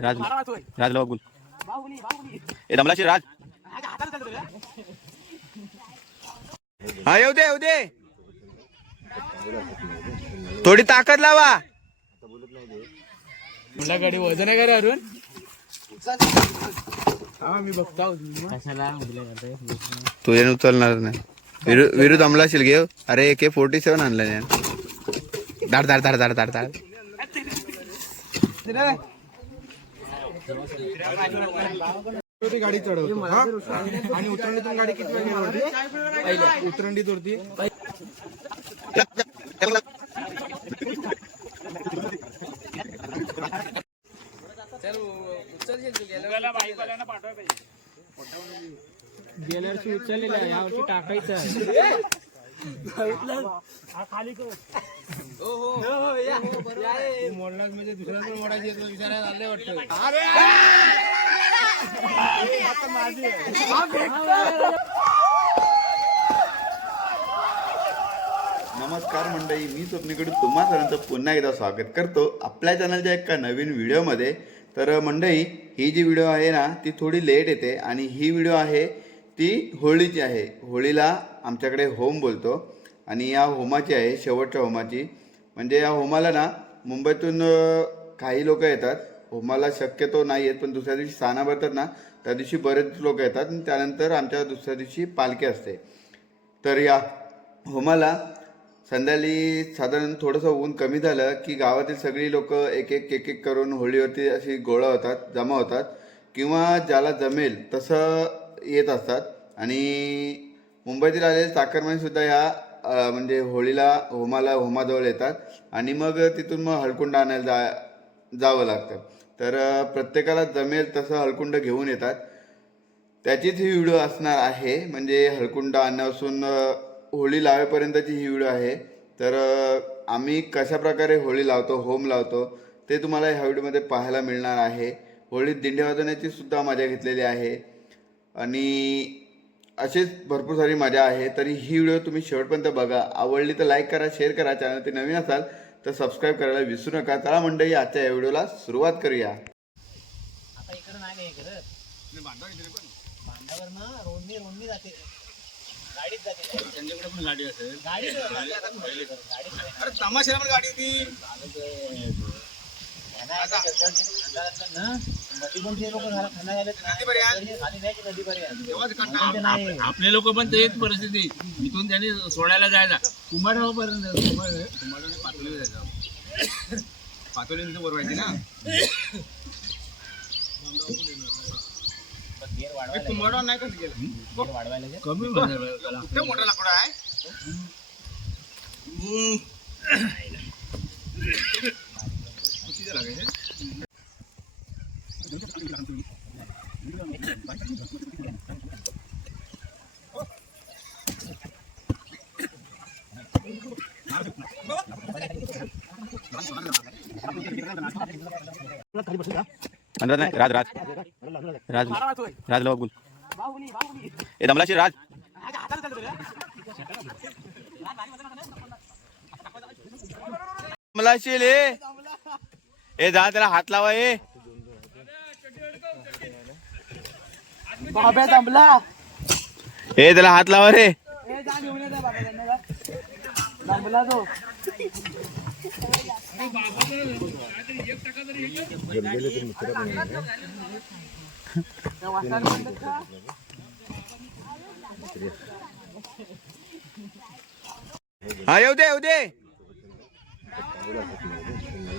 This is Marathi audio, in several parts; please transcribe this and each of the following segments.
राज राज बोल. ए दमलाशी राज. हा येऊ दे येऊ दे. थोडी ताकद लावा. म्हणला गाडी वजन आहे का रे अरुण? हा मी बघतो. तुझ्याने उचलणार नाही. विरु विरु दमलाशील घे. अरे के फोर्टी सेवन आणलं धाड धाड धाड धाड धाड धाड. गाडी चढवतो हा? आणि उतरंडीतून गाडी किती वेळ गेली उतरंडीत वरती गेल्या वर्षी उचललेला आहे, या वर्षी टाकायचं आहे. मोडलाच म्हणजे दुसऱ्या पण मोडायची येतो विचारायला आलंय वाटतं नमस्कार मंडळी मी स्वप्नीकडून तुम्हा सर्वांचं पुन्हा एकदा स्वागत करतो आपल्या चॅनलच्या एका नवीन व्हिडिओमध्ये. तर मंडळी ही जी व्हिडिओ आहे ना ती थोडी लेट येते आणि ही व्हिडिओ आहे ती होळीची आहे. होळीला आमच्याकडे होम बोलतो आणि या होमाची आहे शेवटच्या होमाची. म्हणजे या होमाला ना मुंबईतून काही लोक येतात. होमाला शक्यतो नाही येत पण दुसऱ्या दिवशी साना भरतात ना त्या दिवशी बरेच लोक येतात. आणि त्यानंतर आमच्या दुसऱ्या दिवशी पालखी असते. तर या होमाला संध्याकाळी साधारण थोडंसं ऊन कमी झालं की गावातील सगळी लोक एक एक एक एक करून होळीवरती अशी गोळा होतात जमा होतात. किंवा ज्याला जमेल तसं येत असतात. आणि मुंबईतील आलेले चाकरमानीसुद्धा या म्हणजे होळीला होमाला होमाजवळ येतात. आणि मग तिथून मग हळकुंड आणायला जा जावं लागतं. तर प्रत्येकाला जमेल तसं हळकुंड घेऊन येतात. त्याचीच ही व्हिडिओ असणार आहे. म्हणजे हळकुंड आणण्यापासून होळी लावेपर्यंतची ही व्हिडिओ आहे. तर आम्ही कशा प्रकारे होळी लावतो होम लावतो ते तुम्हाला ह्या व्हिडिओमध्ये पाहायला मिळणार आहे. होळीत दिंडे वाजवण्याची सुद्धा मजा घेतलेली आहे. आणि अशीच भरपूर सारी मजा आहे. तरी ही व्हिडिओ तुम्ही शेवटपर्यंत बघा. आवडली तर लाईक करा शेअर करा. चॅनल ते नवीन असाल तर सबस्क्राईब करायला विसरू नका. चला मंडळी आजच्या या व्हिडिओला सुरुवात करूया. आता इकडे नाही नाही इकडे बांधावर ना रोडनी रोडनी जाते. गाडीत जाते. त्यांच्याकडे पण गाडी असेल. गाडी गाडी तमाशा गाडी ती नदी पण ते लोक झाला आपले लोक पण तेच परिस्थिती. इथून त्यांनी सोडायला जायचा. कुंभारगाव पर्यंत पातळी जायचं पातोली ना? नाही गेलं वाढवायला. कमी मोठा लाकूड आहे? किती लागायचे राज राज राज राज. बोल ए दमलाशी राज. दमलाशी ले. ए जा त्याला हात लावा ए. बाब्या जमला. ए त्याला हात लावा रे. जमला. तो. हा येऊ दे येऊ दे.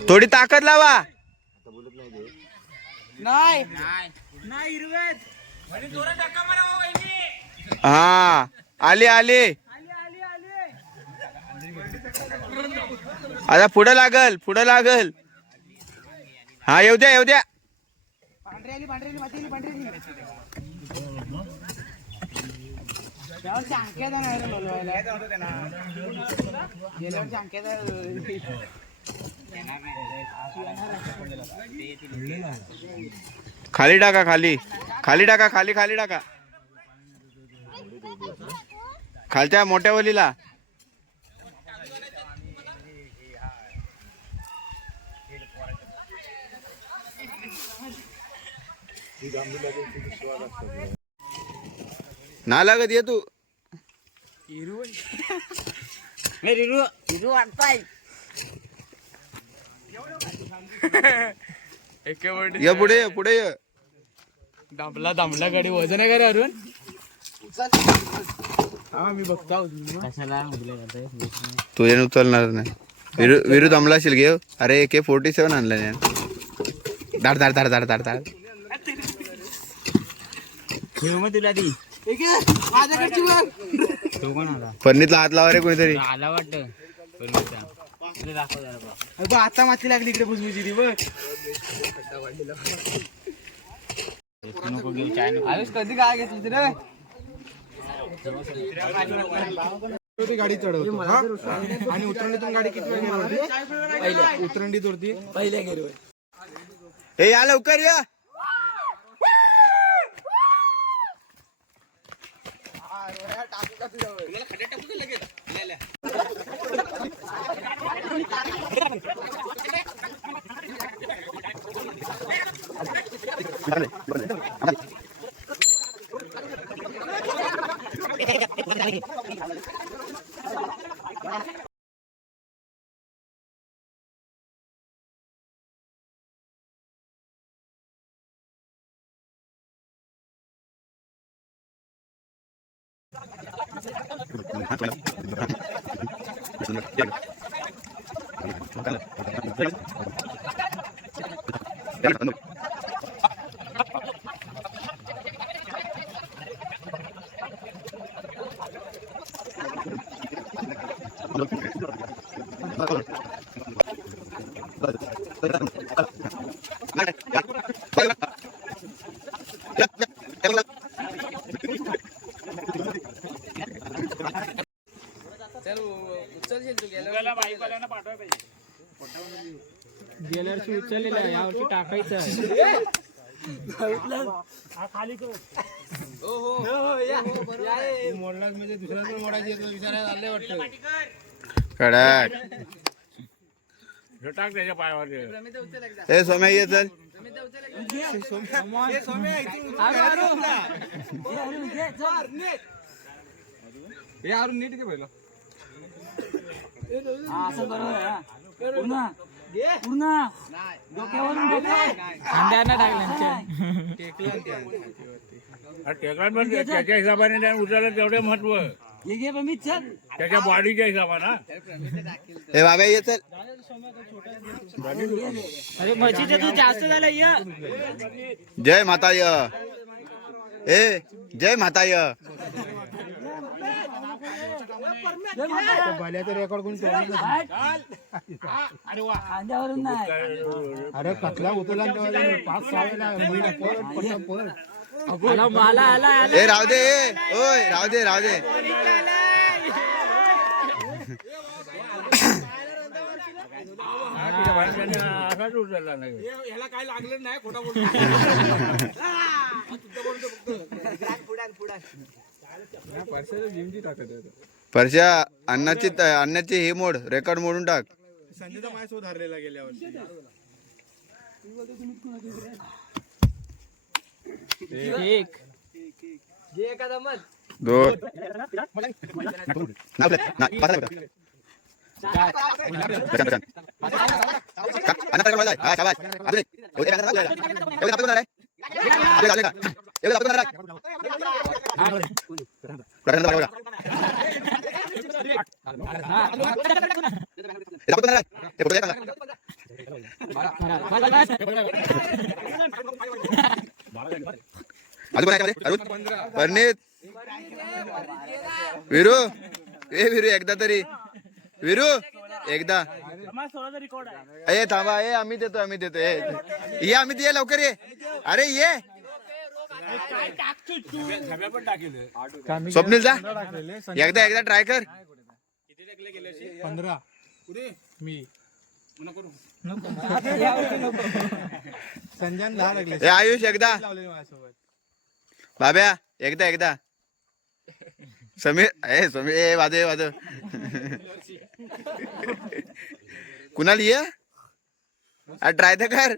थोडी ताकद लावा. नाही. हा आली आली. आता पुढं लागल पुढं लागल. हा येऊ द्या येऊ द्या. खाली टाका खाली. खाली टाका खाली खाली टाका. खालच्या मोठ्या वलीला. ना लागत ये तू. ये पुढे ये पुढे ये. दामला दामला गाडी वजन आहे का रे अरुण? हा मी बघतो. तुझ्याने उचलणार नाही. विरू विरू दमला असेल घे अरे के फोर्टी सेवन आणलं नाही. धाड धाड धाड धाड धाड धाड ठेव मग तुला ती. तो कोण आला? फर्नीतला हात लावा रे कोणीतरी. आला वाटत. दाखव जरा बा. आता माती लागली इकडे भुजबुजी ती बघ. नको घेऊ चाय नको आयुष कधी काय घेतली रे? गाडी चढवतो? आणि उतरंडीतून गाडी किती वेळ गेली उतरंडीत वरती पहिल्या गेलो हे या लवकर या. Gracias. 这游戏两个小 गेल्या वर्षी उचललेला आहे, या वर्षी टाकायचं आहे. तू मोडलास म्हणजे दुसऱ्याच पण मोडायची येतो विचारायला आले वाटतं कडक. हे टाक त्याच्या पायावर ए सोम्या ये चल. हे अरुण नीट घे पहिलं. टेकला पण त्याच्या हिशोबाने त्याने उचललं तेवढे महत्त्व. त्याच्या बॉडीच्या हिशोबाने ए बाबा ये चल. अरे म्हशीचं दूध जास्त झालं या. जय माताय ए जय माताय भल्याचं रेकॉर्ड कोणी नाही. अरे कसला उतरला पाच सहा वेळेला मुलीला मला आला ए राहू दे ए ओय राहू दे राहू दे असाच उचलला नाही ह्याला काय लागलं नाही खोटा बोलतो परश्या अन्नाची अन्नाची हे मोड रेकॉर्ड मोडून टाक. संजयचा माय शोध हरलेला गेल्या वर्षी एक जे एखादा मत दोन. ना- हा. हे. हे विरू. ए विरू एकदा तरी. विरू एकदा. ए थांबा. ए आम्ही देतो आम्ही देतो. ए ये आम्ही ये लवकर ये. अरे ये. स्वप्नील जा. एकदा एकदा ट्राय कर. पंधरा. मी. संजन दहा लागले ए आयुष एकदा. बाब्या एकदा एकदा. समीर ए समीर ए वाजव वाजव कुणाल ये? ट्राय तर कर.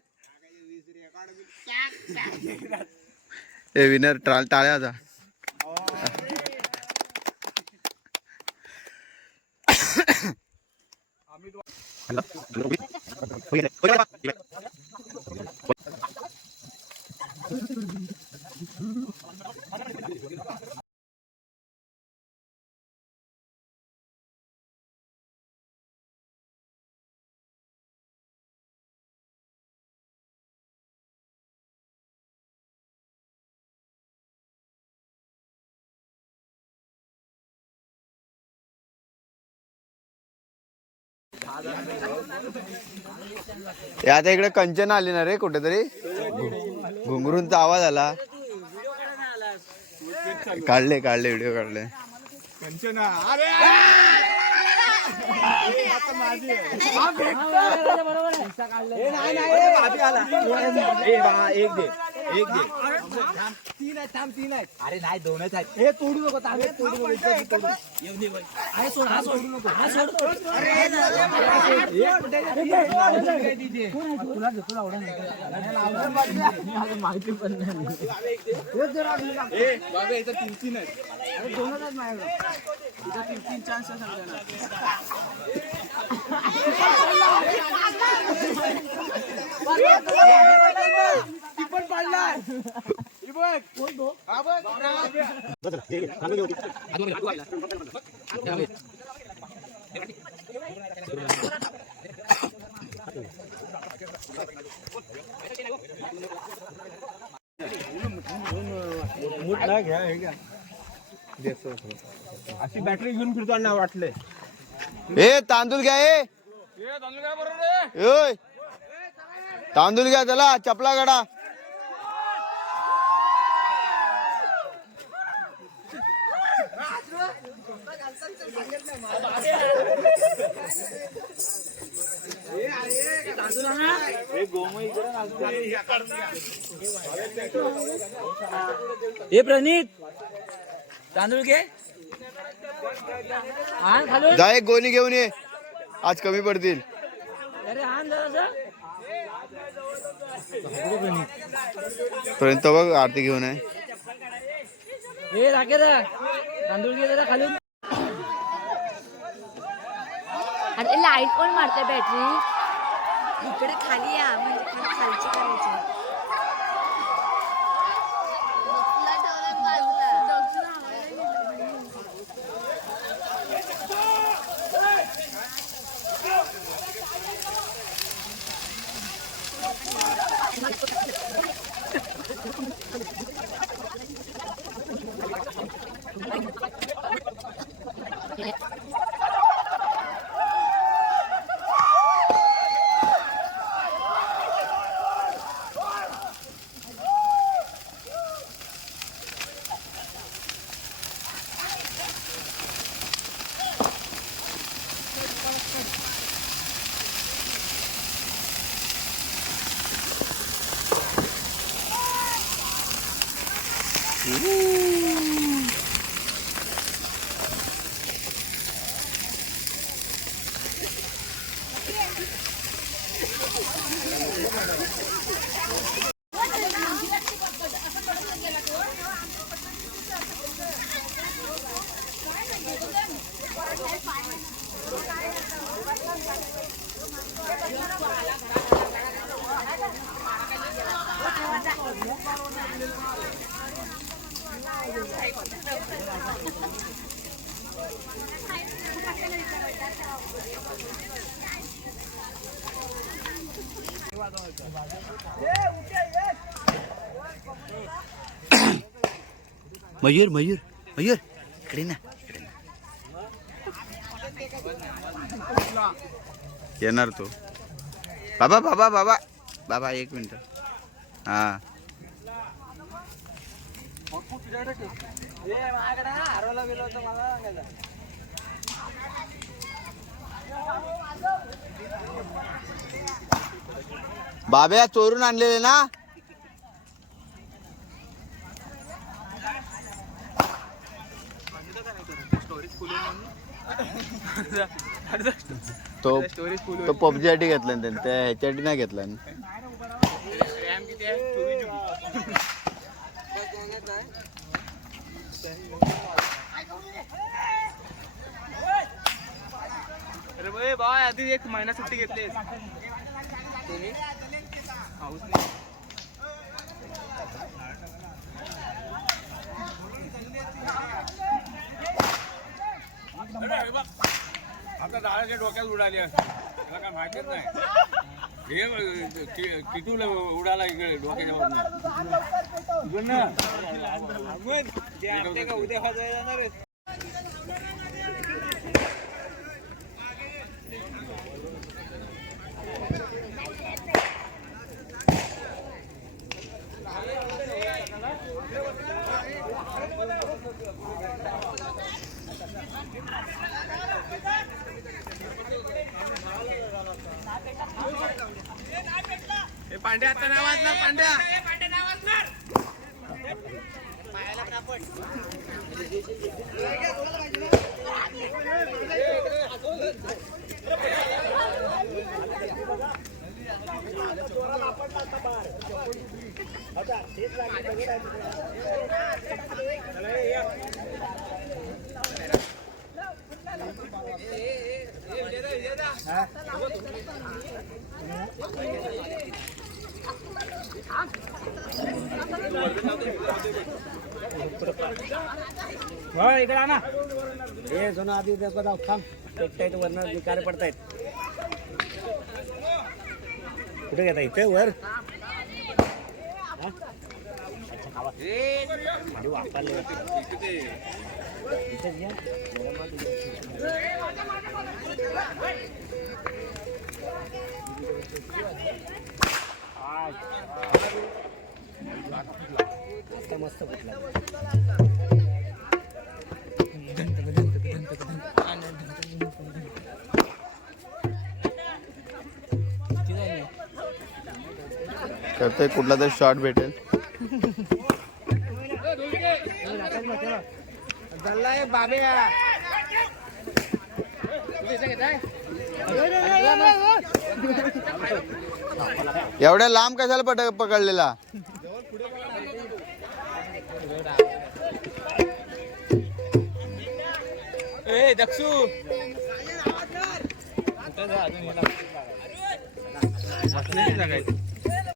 ए विनर टाळ टाळ्या हे आता इकडे कंचन आली ना रे कुठेतरी. घुंगरूनचा आवाज आला. काढले काढले व्हिडिओ काढले. एक दे. एक दे तीन आहेत थांब तीन आहेत अरे नाही दोनच आहेत. हे तोडू नको थांब. हे तोडू नको इकडे तोडू. आहे सोड हा सोडू नको. हा सोड. एक कुठे आहे तिथे? तुला एवढा नाही. माहिती पण नाही. ए, बाबा इथं तीन तीन आहेत. अरे दोनच आहेत माझ्याकडे. इथं तीन तीन चान्स सगळ्यांना ती पण पाडलाय. ही बघ. हा बघ. अशी बॅटरी घेऊन फिरतो ना वाटले ए तांदूळ घ्या ए. ओय तांदूळ घ्या चला चपला काढा. हे प्रणित तांदूळ घे. जा एक गोणी घेऊन ये. आज कमी पडतील. अरे आण जरासं पर्यंत बघ आरती घेऊन आहे. हे राखे तांदूळ घे जरा खालून. अरे लाइट कोण मारते बॅटरी इकडे खाली या म्हणजे खाली खालची करायची. मयूर मयूर मयूर इकडे ना येणार तो. बाबा बाबा बाबा. बाबा एक मिनिट. हा. बाब्या चोरून आणलेले ना? तो तो पबजी साठी घेतला ना त्याने त्या ह्याच्यासाठी नाही घेतला. अरे बाबा आधी एक महिना सुट्टी घेतली नाही. आता झाडाच्या डोक्यात उडाली असते त्याला काय माहितीच नाही हे कि- किटूला उडाला इकडे डोक्याच्या जे आणते का उद्या पांड्या आता नाही वाजणार पांड्या. हो इकडे आणा. हे जुनं आधी दाखव थांब. पेटतायत वरनं विकार पडतायत. कुठे घेता इथे वर? वापरले मस्त करते कुठला तरी शॉट भेटेल बाबे एवढ्या लांब कशाला पट पकडलेला? ए दक्षू.